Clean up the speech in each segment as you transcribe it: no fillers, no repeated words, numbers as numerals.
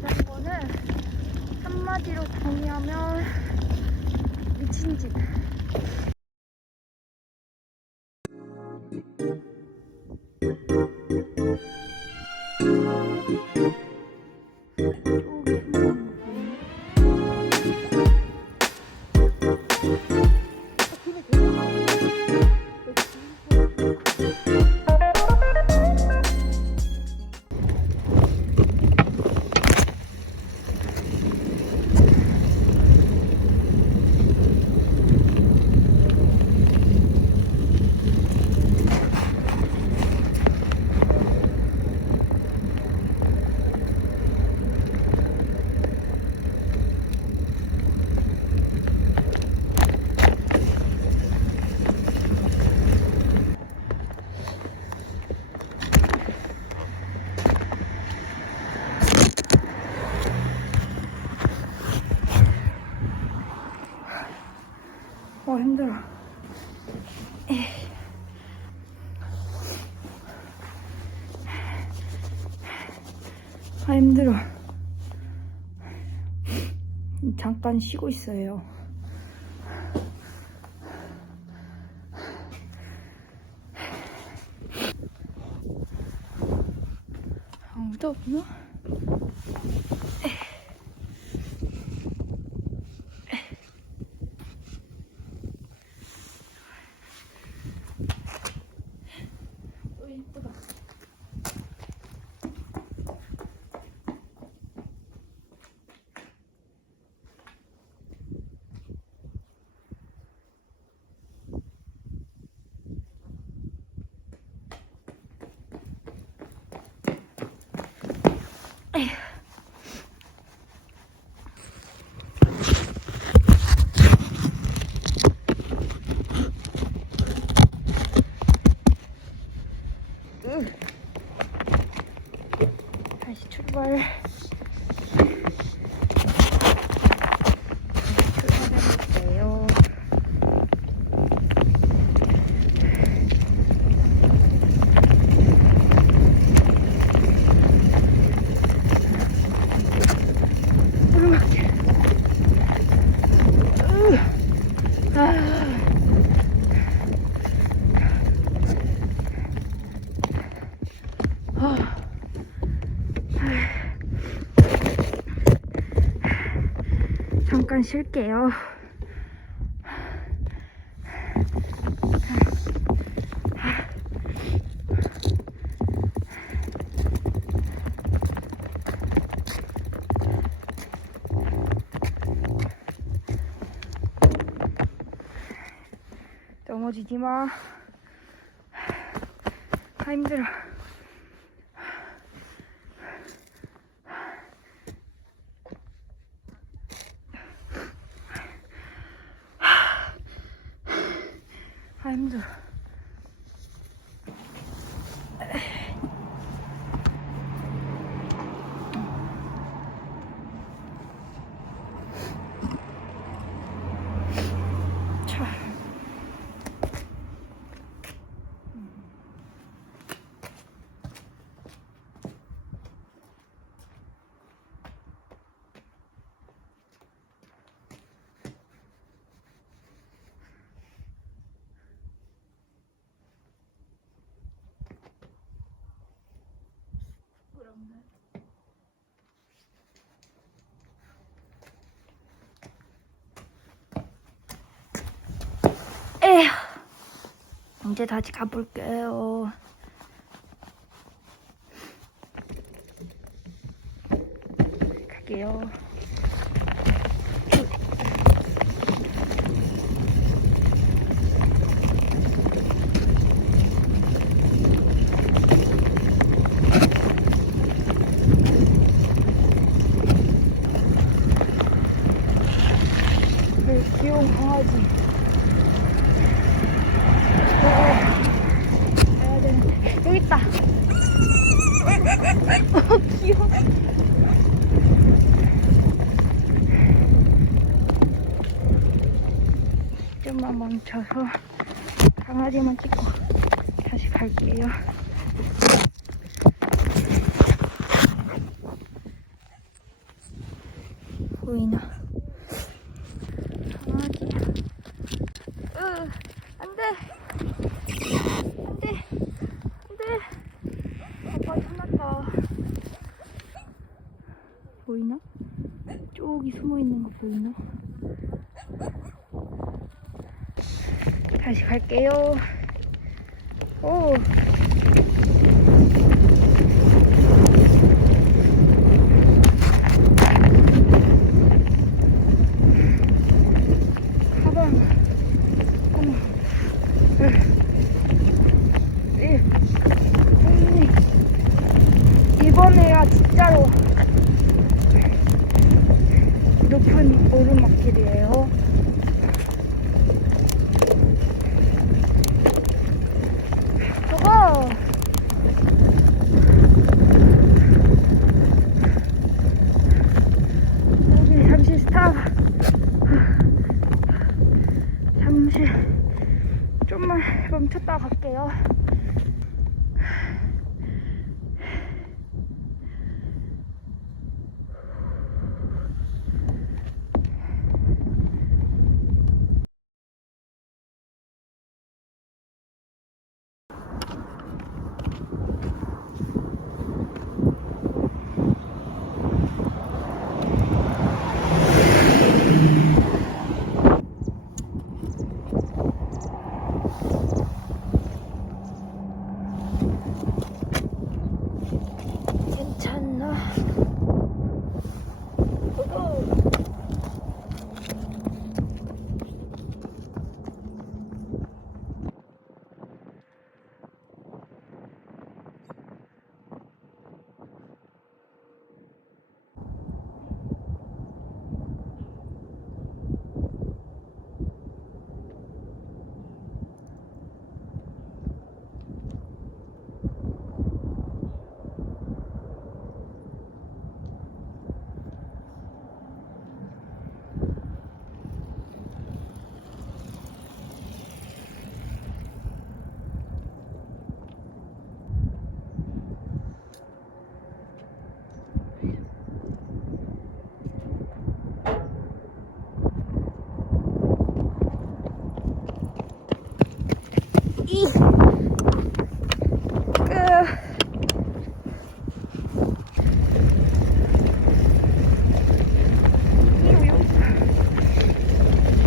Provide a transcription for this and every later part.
자전거는 한마디로 정의하면 미친 짓. 힘들어. 힘들어. 잠깐 쉬고 있어요. 아무도 없나? 이쁘다. 다시 출발해볼게요. 오르막길. 잠깐 쉴게요. 넘어지지 마. 힘들어. 힘들어. 에휴, 이제 다시 가볼게요. 갈게요. 귀여운 강아지. 가야 되는데. 여기 있다. 귀여워. 좀만 멈춰서 강아지만 찍고 다시 갈게요. 보이나? 강아지. 안 돼! 안 돼! 안 돼! 아빠 참았다. 보이나? 저기 숨어 있는 거 보이나? 다시 갈게요. 오! 이번에야 진짜로 높은 오르막길이에요. 저거 여기 잠시 스탑. 잠시 좀만 멈췄다 갈게요. 괜찮나?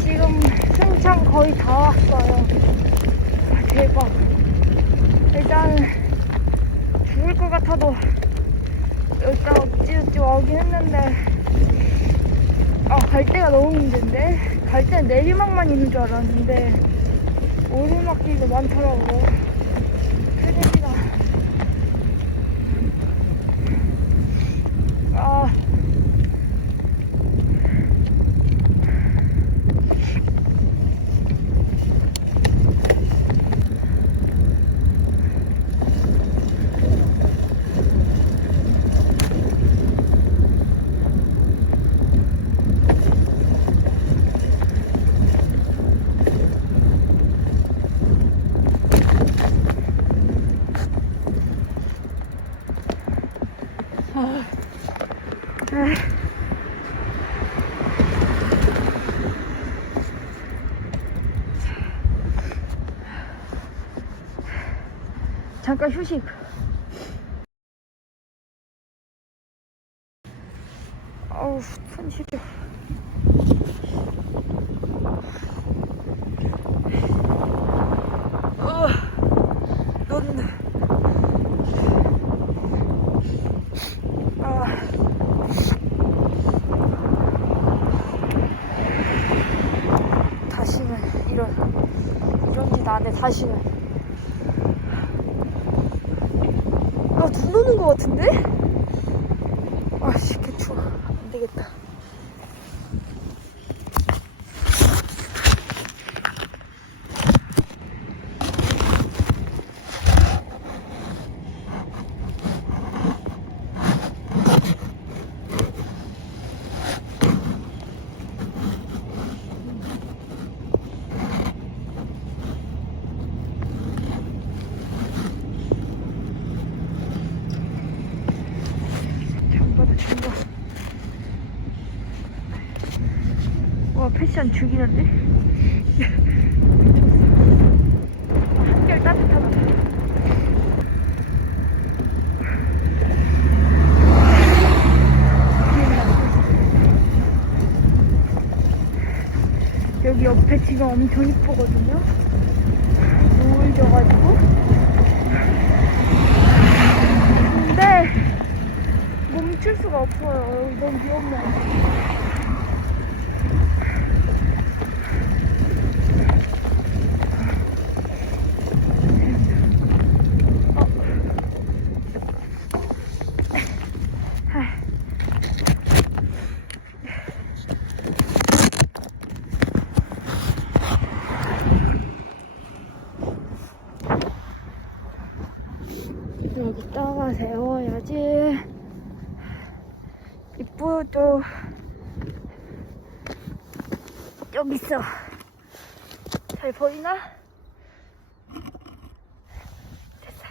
지금 승창 거의 다 왔어요. 대박. 일단 죽을 것 같아도 일단 어찌어찌 오긴 했는데 갈 데가 너무 문제인데. 갈 때는 내리막만 있는 줄 알았는데 오르막길도 많더라고요. 큰일이다. 잠깐 휴식. 어우, 손 시려. 너는 다시는 이런 짓 안 해. 다시는. 눈 오는 것 같은데? 아씨, 개추워. 안 되겠다. 장바다. 와 패션 죽이는데? 한결 따뜻하다. 여기 옆에 지금 엄청 이쁘거든요. 노을 져가지고. 근데 멈출 수가 없어요. 여기 너무 위험해. 여기다가 세워야지. 이쁘죠? 여기 있어. 잘 보이나? 됐어.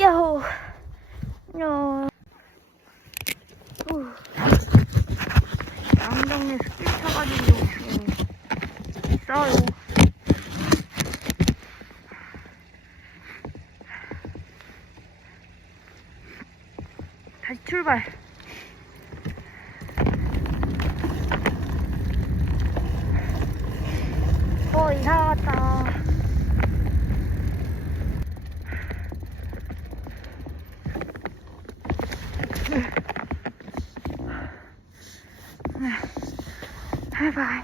야호! 야. 양동에 스킬 타가지고 싸요. 다시 출발. 이사 왔다. 바이바이.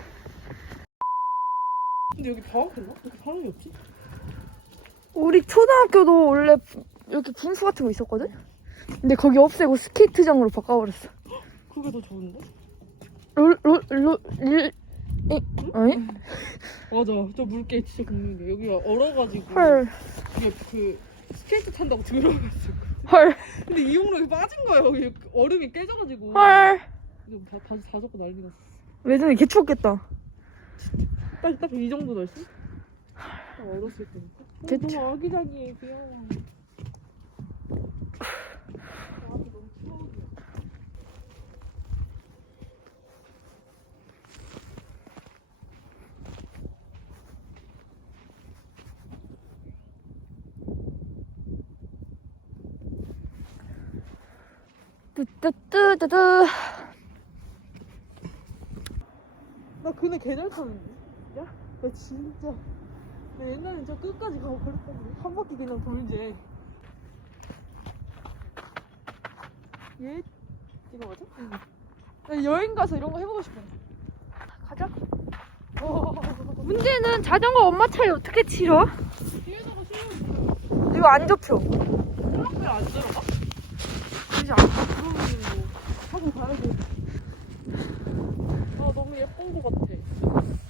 근데 여기 방학했나? 여기 사람이 없지? 우리 초등학교도 원래 이렇게 분수 같은 거 있었거든? 근데 거기 없애고 스케이트장으로 바꿔버렸어. 그게 더 좋은데? 아니? 맞아. 저 물개 진짜 궁금해. 여기가 얼어가지고 헐. 이게 그 스케이트 탄다고 들어갔어. 헐. 근데 이용록이 빠진 거야. 여기 얼음이 깨져가지고. 헐. 이거 바지 다 젖고 난리 났어. 외전이 개 추웠겠다. 딱 이 정도 날씨? 딱 어렸을 때니까. 그치. 너무 아기자기해. 귀여워. 나한테 너무 추워. 뚜뚜뚜뚜뚜. 나 그네 개잘 타는데. 야? 나 진짜. 나 옛날엔 저 끝까지 가고 그랬던데. 한 바퀴 그냥 돌지. 얘? 이거 맞아? 응. 나 여행 가서 이런 거 해보고 싶어. 가자. 문제는 자전거 엄마 차에 어떻게 치러? 뒤에다가 실려. 이거 안 접혀. 사람들 안 들어가? 그러지 않아. 그러면 뭐 하고 가야 돼. 아 너무 예쁜 거 같아.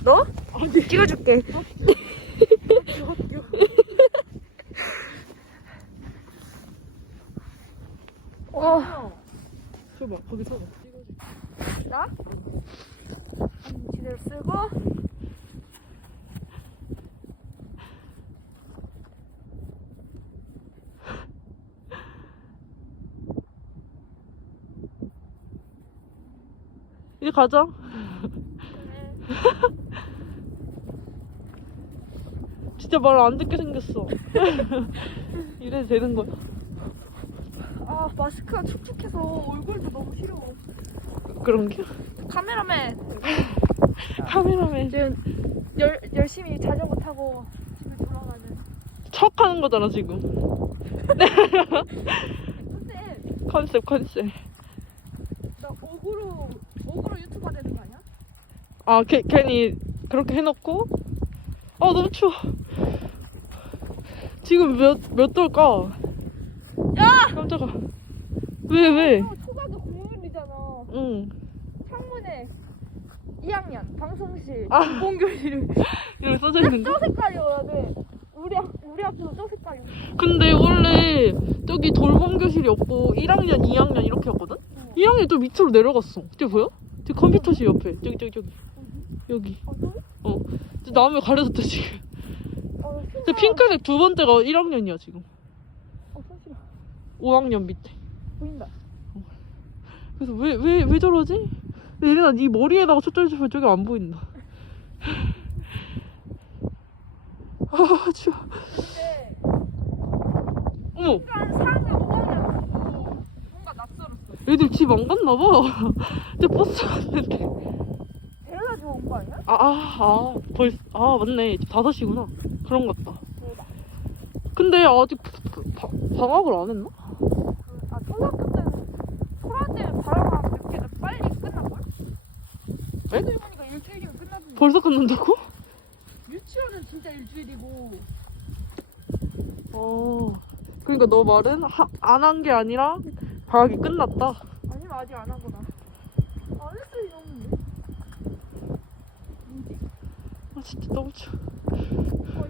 너? 아니 찍어줄게. 학교. 줘봐 거기 서봐. 찍어줘. 나? 지대로 쓰고. 이제 가자. 진짜 말 안 듣게 생겼어. 이래도 되는 거야? 아 마스크가 촉촉해서 얼굴도 너무 싫어. 그런 게? 카메라맨. 카메라맨 이제 열심히 자전거 타고 집에 돌아가는. 척 하는 거잖아 지금. 근데 컨셉. 나 어그로 유튜버 되는 거 아니야? 아 괜히 그렇게 해놓고. 아 너무 추워. 지금 몇 도일까? 야! 깜짝아. 왜? 초등학교 공무원이잖아. 응. 창문에 2학년 방송실 아. 공교실 이렇게 써져 있는 거? 저 색깔이어야 돼. 우리 학교도 저 색깔이야. 근데 원래 저기 돌봄 교실이 없고 1학년, 2학년 이렇게였거든? 1학년 좀 밑으로 내려갔어. 저기 보여? 저기 컴퓨터실 옆에. 저기. 여기. 어. 저 나무에 가려졌다 지금. 저 핑크색 두 번째가 1학년이야 지금. 손 싫어. 5학년 밑에. 보인다. 그래서 왜 저러지? 예린아 네 머리에다가 초점 짚으면 저기 안 보인다. 아 추워. 근데 어머 한 4학년, 5학년 뭔가 낯설었어. 애들 집 안 갔나봐. 이제 버스 왔는데. 데려다 주고 온 거 아니야? 맞네. 5시구나. 그런 것 같다. 대박. 근데 아직 방학을 안 했나? 초등학교 때는 방학 늦게 빨리 끝날걸? 에? 보니까 일주일이면 끝나던데. 벌써 끝난다고? 유치원은 진짜 일주일이고. 그러니까 너 말은 안 한 게 아니라 방학이 끝났다. 아니면 아직 안 하거나. 안 했을 리 없는데. 뭐지? 아 진짜 너무 추워.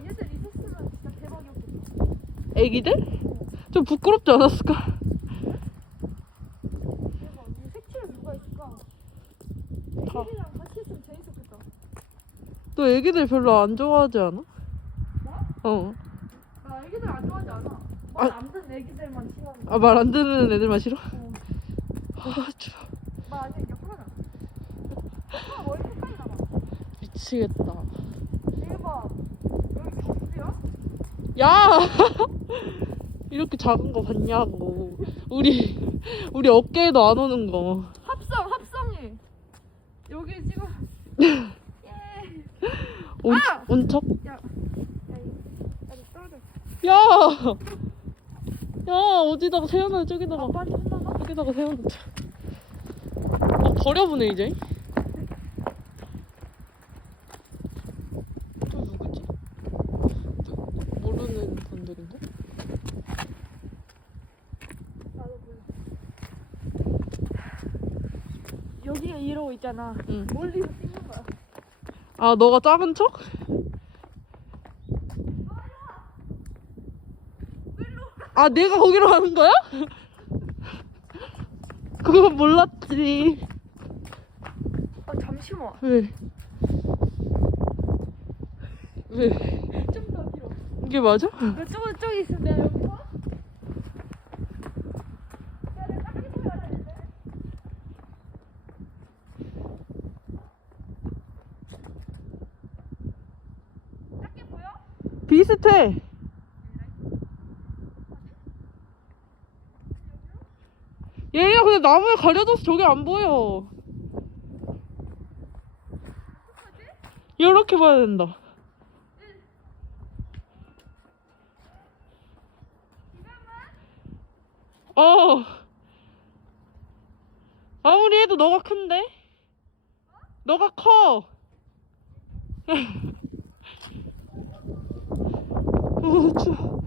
얘들 있었으면 진짜 대박이었겠다. 애기들? 좀 부끄럽지 않았을까? 대박. 이 색칠 누가 있을까? 애기들이랑 같이 있으면 재밌었겠다. 너 애기들 별로 안 좋아하지 않아? 나 애기들 안 좋아하지 않아. 말 안 듣는 애기들만 싫어하는. 말 안 듣는 애들만 싫어? 아 추워. 말 안 듣는 게 화나. 머리 색깔이 나봐. 미치겠다. 대박. 여기 경주야? 야! 이렇게 작은 거 봤냐고. 우리 어깨에도 안 오는 거. 합성해. 여기 지금. 예. 온척? 야, 이거 떨어져. 야! 야, 어디다가 세워놔, 저기다가. 아빠한테 혼나나? 여기다가 세워놓자. 버려보네, 이제. 저 누구지? 모르는 분들인데? 나도 몰라. 여기가 이러고 있잖아. 응. 멀리서 찍는 거야. 아, 너가 작은 척? 아, 내가 거기로 가는 거야? 그건 몰랐지. 잠시만. 왜? 좀 더 길어. 이게 맞아? 저기 있으면 내가 여기 봐. 야, 내가 딱 이렇게 가야 되는데. 작게 보여? 비슷해. 얘가 근데 나무에 가려져서 저게 안 보여. 이렇게 봐야 된다. 아무리 해도 너가 큰데? 너가 커. 추워.